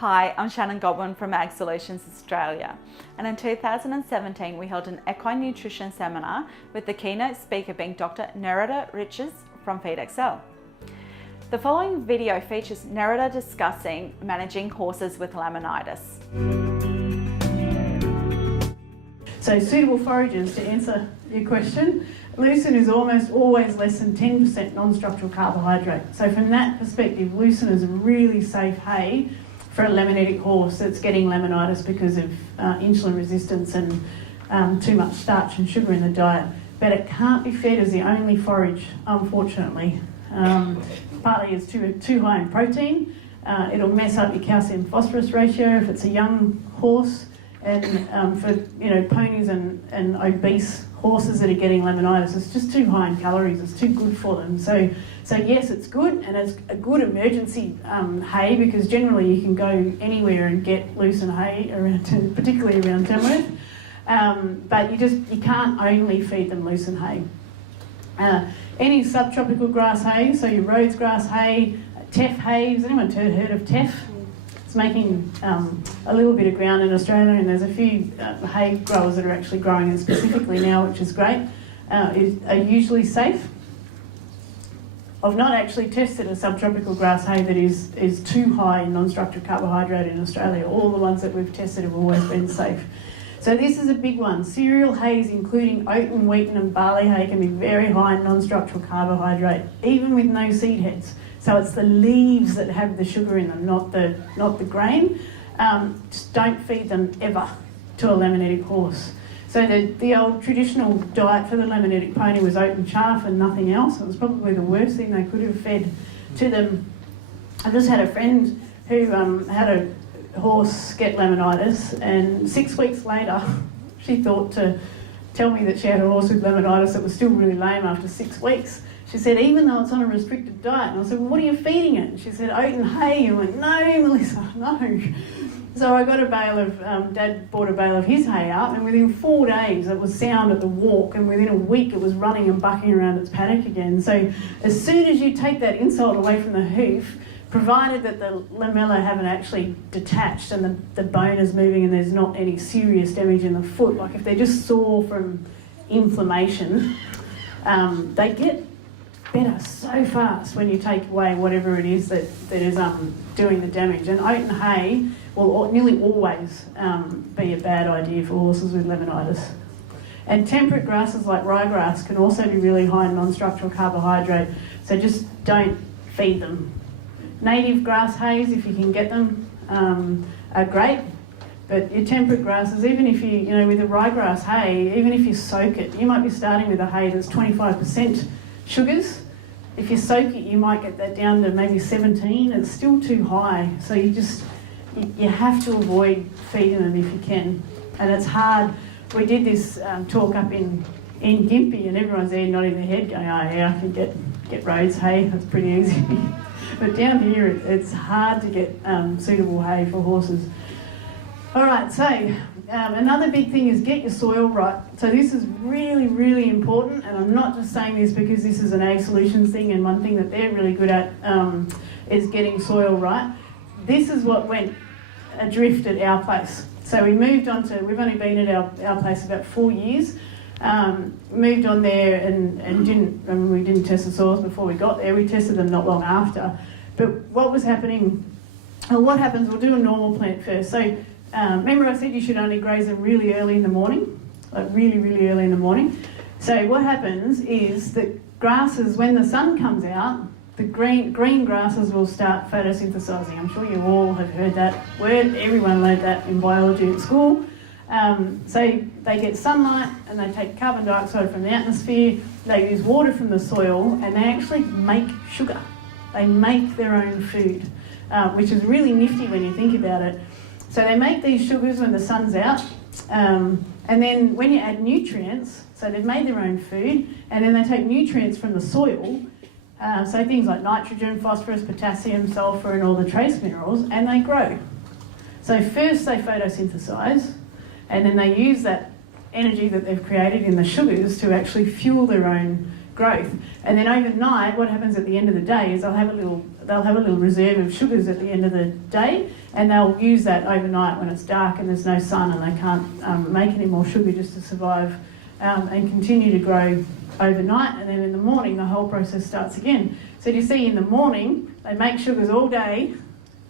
Hi, I'm Shannon Godwin from AgSolutions Australia, and in 2017 we held an equine nutrition seminar with the keynote speaker being Dr. Nerida Richards from FeedXL. The following video features Nerida discussing managing horses with laminitis. So suitable forages, to answer your question, lucerne is almost always less than 10% non-structural carbohydrate. So from that perspective, lucerne is a really safe hay for a laminitic horse that's getting laminitis because of insulin resistance and too much starch and sugar in the diet. But it can't be fed as the only forage, unfortunately. Partly it's too high in protein. It'll mess up your calcium-phosphorus ratio if it's a young horse. And for ponies and obese horses that are getting laminitis, it's just too high in calories. It's too good for them. So yes, it's good, and it's a good emergency hay, because generally you can go anywhere and get lucerne hay around, particularly around Tamworth. But you can't only feed them lucerne hay. Any subtropical grass hay, so your Rhodes grass hay, teff hay. Has anyone heard of teff? It's making a little bit of ground in Australia, and there's a few hay growers that are actually growing it specifically now, which is great. Are usually safe. I've not actually tested a subtropical grass hay that is too high in non-structured carbohydrate in Australia. All the ones that we've tested have always been safe. So this is a big one. Cereal hays, including oaten, wheaten and barley hay, can be very high in non-structural carbohydrate, even with no seed heads. So it's the leaves that have the sugar in them, not the grain. Just don't feed them ever to a laminitic horse. So the old traditional diet for the laminitic pony was oat and chaff and nothing else. It was probably the worst thing they could have fed to them. I just had a friend who had a horse get laminitis, and 6 weeks later she thought to tell me that she had a horse with laminitis that was still really lame after 6 weeks. She said, even though it's on a restricted diet. And I said, well, what are you feeding it? And she said, oat and hay. And I went, no, Melissa, no. So I got a bale of, Dad bought a bale of his hay out, and within 4 days it was sound at the walk, and within a week it was running and bucking around its paddock again. So as soon as you take that insult away from the hoof, provided that the lamella haven't actually detached and the bone is moving and there's not any serious damage in the foot, like if they're just sore from inflammation, they get better so fast when you take away whatever it is that is doing the damage. And oat and hay will nearly always be a bad idea for horses with laminitis. And temperate grasses like ryegrass can also be really high in non-structural carbohydrate, so just don't feed them. Native grass hays, if you can get them, are great. But your temperate grasses, even if with a ryegrass hay, even if you soak it, you might be starting with a hay that's 25% sugars. If you soak it, you might get that down to maybe 17. It's still too high. So you have to avoid feeding them if you can. And it's hard. We did this talk up in Gympie, and everyone's there nodding their head going, oh yeah, I can get Rhodes hay, that's pretty easy. But down here, it's hard to get suitable hay for horses. All right, so another big thing is get your soil right. So this is really, really important, and I'm not just saying this because this is an AgSolutions thing, and one thing that they're really good at is getting soil right. This is what went adrift at our place. So we moved on to, we've only been at our place about 4 years, moved on there and we didn't test the soils before we got there. We tested them not long after. But what was happening, what happens, we'll do a normal plant first. So remember I said you should only graze them really early in the morning, like really, really early in the morning. So what happens is that grasses, when the sun comes out, the green grasses will start photosynthesizing. I'm sure you all have heard that word. Everyone learned that in biology at school. So they get sunlight and they take carbon dioxide from the atmosphere, they use water from the soil, and they actually make sugar. They make their own food, which is really nifty when you think about it. So they make these sugars when the sun's out, and then when you add nutrients, so they've made their own food, and then they take nutrients from the soil, so things like nitrogen, phosphorus, potassium, sulphur, and all the trace minerals, and they grow. So first they photosynthesize, and then they use that energy that they've created in the sugars to actually fuel their own growth. And then overnight, what happens at the end of the day is they'll have a little they'll have a little reserve of sugars at the end of the day, and they'll use that overnight when it's dark and there's no sun and they can't make any more sugar just to survive and continue to grow overnight. And then in the morning, the whole process starts again. So you see in the morning, they make sugars all day.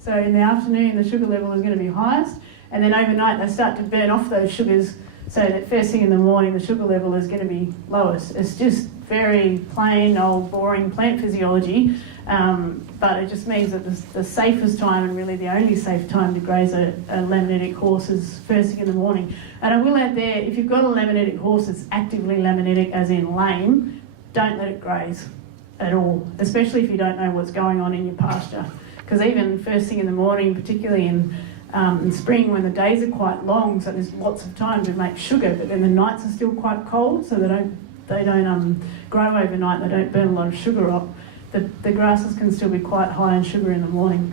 So in the afternoon, the sugar level is going to be highest. And then overnight, they start to burn off those sugars so that first thing in the morning, the sugar level is going to be lowest. It's just very plain, old, boring plant physiology. But it just means that the safest time, and really the only safe time to graze a laminitic horse, is first thing in the morning. And I will add there, if you've got a laminitic horse that's actively laminitic, as in lame, don't let it graze at all, especially if you don't know what's going on in your pasture. Because even first thing in the morning, particularly in spring when the days are quite long, so there's lots of time to make sugar, but then the nights are still quite cold, so they don't grow overnight, they don't burn a lot of sugar up. The grasses can still be quite high in sugar in the morning.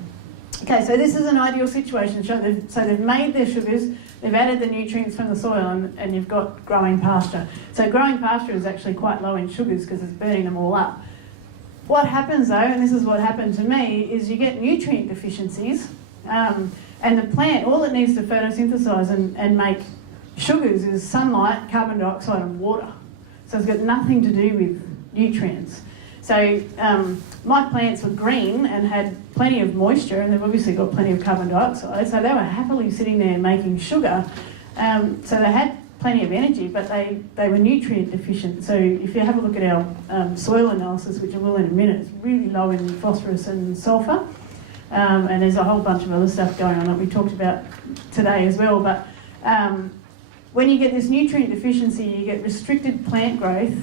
Okay, so this is an ideal situation. So they've made their sugars, they've added the nutrients from the soil, and you've got growing pasture. So growing pasture is actually quite low in sugars because it's burning them all up. What happens though, and this is what happened to me, is you get nutrient deficiencies, and the plant, all it needs to photosynthesize and make sugars is sunlight, carbon dioxide and water. So it's got nothing to do with nutrients. So my plants were green and had plenty of moisture, and they've obviously got plenty of carbon dioxide, so they were happily sitting there making sugar. So they had plenty of energy, but they were nutrient deficient. So if you have a look at our soil analysis, which I will in a minute, it's really low in phosphorus and sulphur. And there's a whole bunch of other stuff going on that we talked about today as well. But when you get this nutrient deficiency, you get restricted plant growth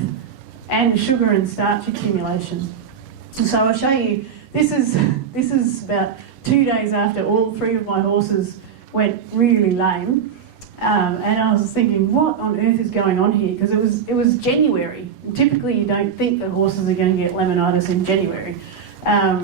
and sugar and starch accumulation. So I'll show you, this is about 2 days after all 3 of my horses went really lame. And I was thinking, what on earth is going on here? Because it was January. And typically you don't think that horses are going to get laminitis in January. I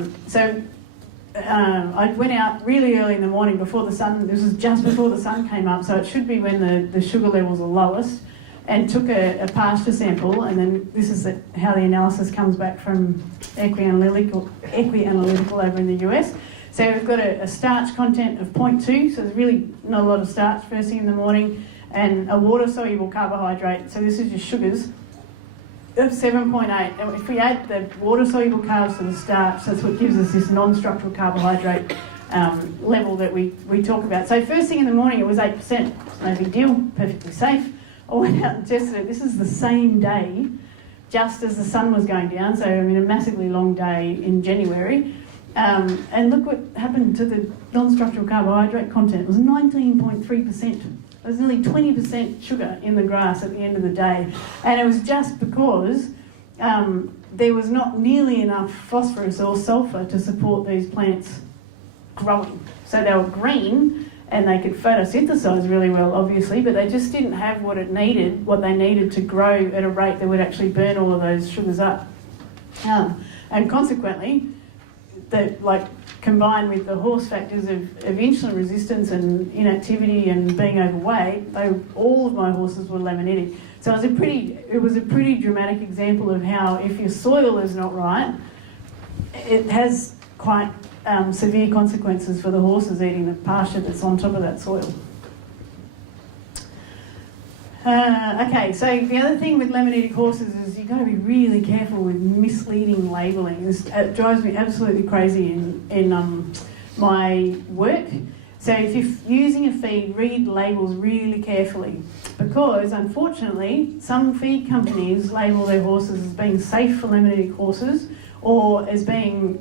went out really early in the morning before the sun, this was just before the sun came up, so it should be when the sugar levels are lowest, and took a pasture sample, and then this is how the analysis comes back from Equi-Analytical over in the US. So we've got a starch content of 0.2, so there's really not a lot of starch first thing in the morning, and a water-soluble carbohydrate, so this is your sugars, of 7.8. And if we add the water-soluble carbs to the starch, that's what gives us this non-structural carbohydrate level that we talk about. So first thing in the morning, it was 8%. No big deal, perfectly safe. I went out and tested it. This is the same day, just as the sun was going down. So, I mean, a massively long day in January. And look what happened to the non-structural carbohydrate content. It was 19.3%. There's nearly 20% sugar in the grass at the end of the day. And it was just because there was not nearly enough phosphorus or sulphur to support these plants growing. So they were green and they could photosynthesize really well, obviously, but they just didn't have what they needed to grow at a rate that would actually burn all of those sugars up. And consequently, combined with the horse factors of insulin resistance and inactivity and being overweight, all of my horses were laminitic. So it was a pretty dramatic example of how if your soil is not right, it has quite severe consequences for the horses eating the pasture that's on top of that soil. Okay, so the other thing with laminitic horses is you've got to be really careful with misleading labelling. It drives me absolutely crazy in my work. So if you're using a feed, read labels really carefully, because unfortunately some feed companies label their horses as being safe for laminitic horses or as being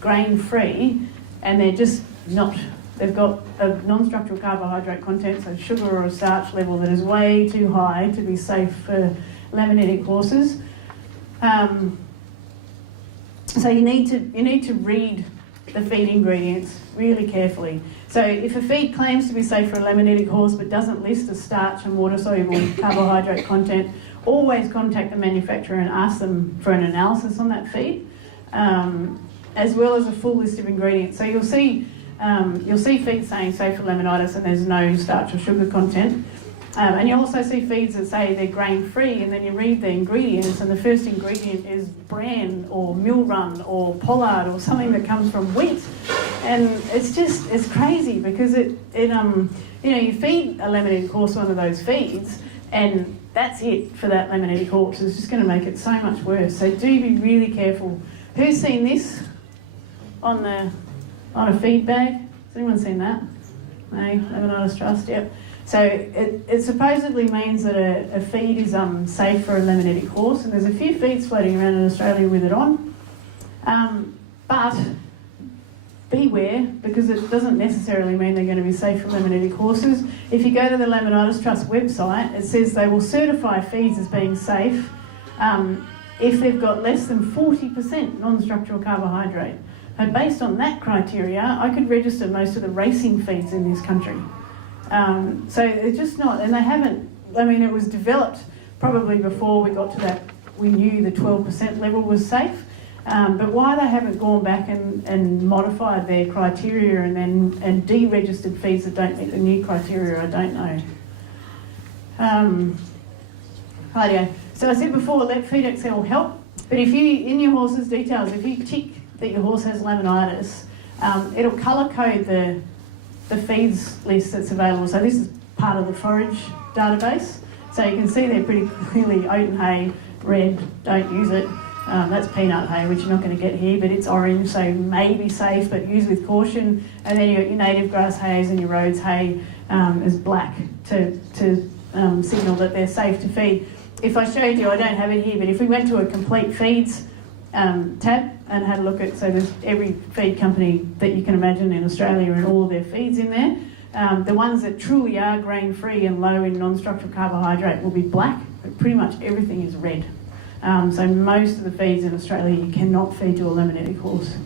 grain-free, and they're just not. They've got a non-structural carbohydrate content, so sugar or a starch level that is way too high to be safe for laminitic horses. So you need to read the feed ingredients really carefully. So if a feed claims to be safe for a laminitic horse but doesn't list a starch and water-soluble carbohydrate content, always contact the manufacturer and ask them for an analysis on that feed, as well as a full list of ingredients. So you'll see feed saying safe for laminitis and there's no starch or sugar content. And you also see feeds that say they're grain-free, and then you read the ingredients, and the first ingredient is bran or mill run or pollard or something that comes from wheat. And it's crazy because you feed a laminitic horse one of those feeds, and that's it for that laminitic horse. It's just going to make it so much worse. So do be really careful. Who's seen this on a feed bag? Has anyone seen that? No, Laminitis Trust, yep. So it supposedly means that a feed is safe for a laminitic horse, and there's a few feeds floating around in Australia with it on. But beware, because it doesn't necessarily mean they're going to be safe for laminitic horses. If you go to the Laminitis Trust website, it says they will certify feeds as being safe if they've got less than 40% non-structural carbohydrate. And based on that criteria, I could register most of the racing feeds in this country. So it's just not, and they haven't, it was developed probably before we got to that, we knew the 12% level was safe. But why they haven't gone back and modified their criteria and deregistered feeds that don't meet the new criteria, I don't know. Rightio. So I said before, let FeedXL help. But if you, in your horse's details, if you tick that your horse has laminitis, it'll colour code the feeds list that's available. So this is part of the forage database. So you can see they're pretty clearly oat and hay, red, don't use it. That's peanut hay, which you're not going to get here, but it's orange, so maybe safe, but use with caution. And then you got your native grass hays and your Rhodes hay is black to signal that they're safe to feed. If I showed you, I don't have it here, but if we went to a complete feeds tab and had a look at, so there's every feed company that you can imagine in Australia and all of their feeds in there. The ones that truly are grain-free and low in non-structural carbohydrate will be black, but pretty much everything is red. So most of the feeds in Australia you cannot feed to a laminitic horse.